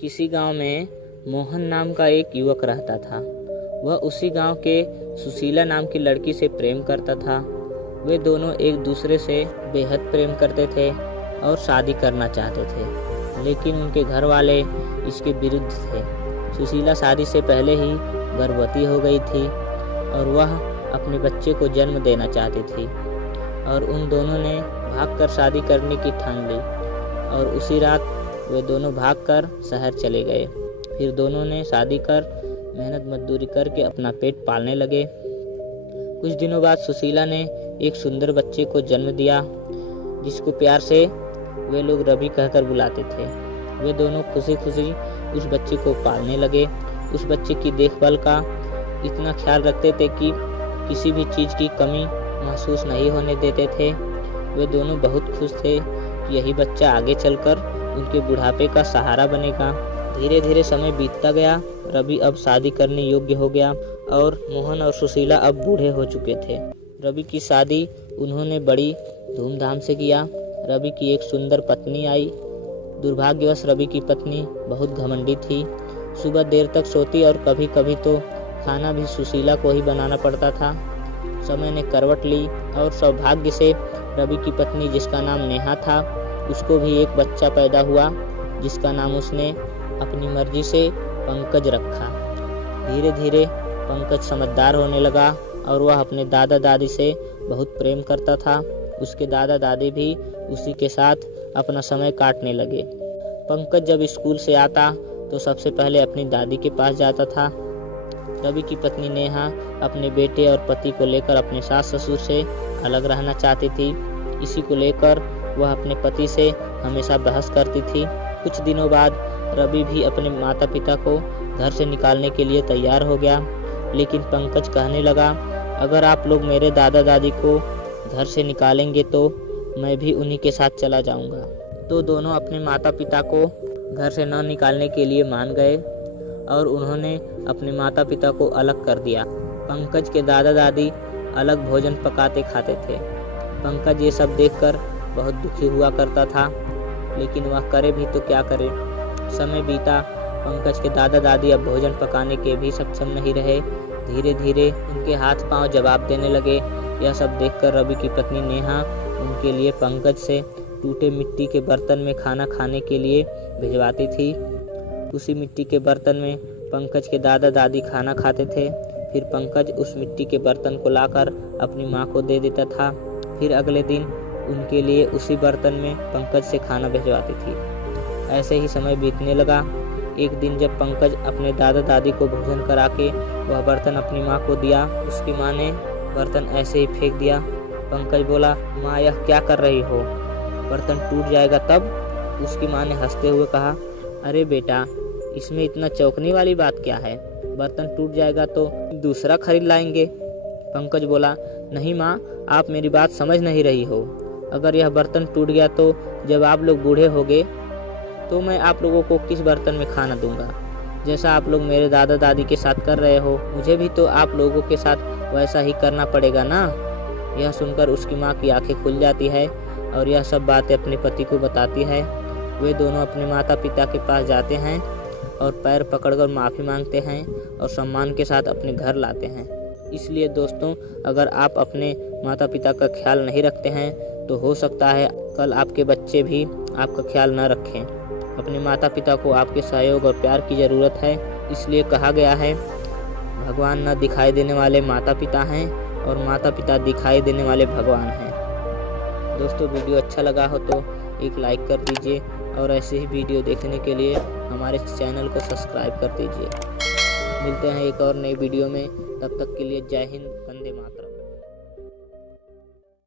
किसी गांव में मोहन नाम का एक युवक रहता था। वह उसी गांव के सुशीला नाम की लड़की से प्रेम करता था। वे दोनों एक दूसरे से बेहद प्रेम करते थे और शादी करना चाहते थे, लेकिन उनके घर वाले इसके विरुद्ध थे। सुशीला शादी से पहले ही गर्भवती हो गई थी और वह अपने बच्चे को जन्म देना चाहती थी और उन दोनों ने भागकर शादी करने की ठान ली और उसी रात वे दोनों भागकर शहर चले गए। फिर दोनों ने शादी कर मेहनत मजदूरी करके अपना पेट पालने लगे। कुछ दिनों बाद सुशीला ने एक सुंदर बच्चे को जन्म दिया, जिसको प्यार से वे लोग रवि कहकर बुलाते थे। वे दोनों खुशी खुशी उस बच्चे को पालने लगे। उस बच्चे की देखभाल का इतना ख्याल रखते थे कि किसी भी चीज़ की कमी महसूस नहीं होने देते थे। वे दोनों बहुत खुश थे कि यही बच्चा आगे चलकर उनके बुढ़ापे का सहारा बनेगा। धीरे धीरे समय बीतता गया। रवि अब शादी करने योग्य हो गया और मोहन और सुशीला अब बूढ़े हो चुके थे। रवि की शादी उन्होंने बड़ी धूमधाम से किया। रवि की एक सुंदर पत्नी आई। दुर्भाग्यवश रवि की पत्नी बहुत घमंडी थी। सुबह देर तक सोती और कभी कभी तो खाना भी सुशीला को ही बनाना पड़ता था। समय ने करवट ली और सौभाग्य से रवि की पत्नी, जिसका नाम नेहा था, उसको भी एक बच्चा पैदा हुआ, जिसका नाम उसने अपनी मर्जी से पंकज रखा। धीरे धीरे पंकज समझदार होने लगा और वह अपने दादा दादी से बहुत प्रेम करता था। उसके दादा दादी भी उसी के साथ अपना समय काटने लगे। पंकज जब स्कूल से आता तो सबसे पहले अपनी दादी के पास जाता था। रवि की पत्नी नेहा अपने बेटे और पति को लेकर अपने सास ससुर से अलग रहना चाहती थी। इसी को लेकर वह अपने पति से हमेशा बहस करती थी। कुछ दिनों बाद रवि भी अपने माता पिता को घर से निकालने के लिए तैयार हो गया, लेकिन पंकज कहने लगा, अगर आप लोग मेरे दादा दादी को घर से निकालेंगे तो मैं भी उन्हीं के साथ चला जाऊंगा। तो दोनों अपने माता पिता को घर से न निकालने के लिए मान गए और उन्होंने अपने माता पिता को अलग कर दिया। पंकज के दादा दादी अलग भोजन पकाते खाते थे। पंकज ये सब देखकर बहुत दुखी हुआ करता था, लेकिन वह करे भी तो क्या करे। समय बीता। पंकज के दादा दादी अब भोजन पकाने के भी सक्षम नहीं रहे। धीरे धीरे उनके हाथ पांव जवाब देने लगे। यह सब देखकर रवि की पत्नी नेहा उनके लिए पंकज से टूटे मिट्टी के बर्तन में खाना खाने के लिए भिजवाती थी। उसी मिट्टी के बर्तन में पंकज के दादा दादी खाना खाते थे। फिर पंकज उस मिट्टी के बर्तन को लाकर अपनी माँ को दे देता था। फिर अगले दिन उनके लिए उसी बर्तन में पंकज से खाना भिजवाती थी। ऐसे ही समय बीतने लगा। एक दिन जब पंकज अपने दादा दादी को भोजन करा के वह बर्तन अपनी माँ को दिया, उसकी माँ ने बर्तन ऐसे ही फेंक दिया। पंकज बोला, माँ यह क्या कर रही हो, बर्तन टूट जाएगा तब। उसकी माँ ने हंसते हुए कहा, अरे बेटा, इसमें इतना चौंकने वाली बात क्या है, बर्तन टूट जाएगा तो दूसरा खरीद लाएंगे। पंकज बोला, नहीं माँ, आप मेरी बात समझ नहीं रही हो। अगर यह बर्तन टूट गया तो जब आप लोग बूढ़े होंगे तो मैं आप लोगों को किस बर्तन में खाना दूंगा। जैसा आप लोग मेरे दादा दादी के साथ कर रहे हो, मुझे भी तो आप लोगों के साथ वैसा ही करना पड़ेगा ना। यह सुनकर उसकी माँ की आंखें खुल जाती है और यह सब बातें अपने पति को बताती है। वे दोनों अपने माता पिता के पास जाते हैं और पैर पकड़कर माफ़ी मांगते हैं और सम्मान के साथ अपने घर लाते हैं। इसलिए दोस्तों, अगर आप अपने माता पिता का ख्याल नहीं रखते हैं तो हो सकता है कल आपके बच्चे भी आपका ख्याल न रखें। अपने माता पिता को आपके सहयोग और प्यार की ज़रूरत है। इसलिए कहा गया है, भगवान न दिखाई देने वाले माता पिता हैं और माता पिता दिखाई देने वाले भगवान हैं। दोस्तों, वीडियो अच्छा लगा हो तो एक लाइक कर दीजिए और ऐसे ही वीडियो देखने के लिए हमारे चैनल को सब्सक्राइब कर दीजिए। मिलते हैं एक और नई वीडियो में, तब तक के लिए जय हिंद।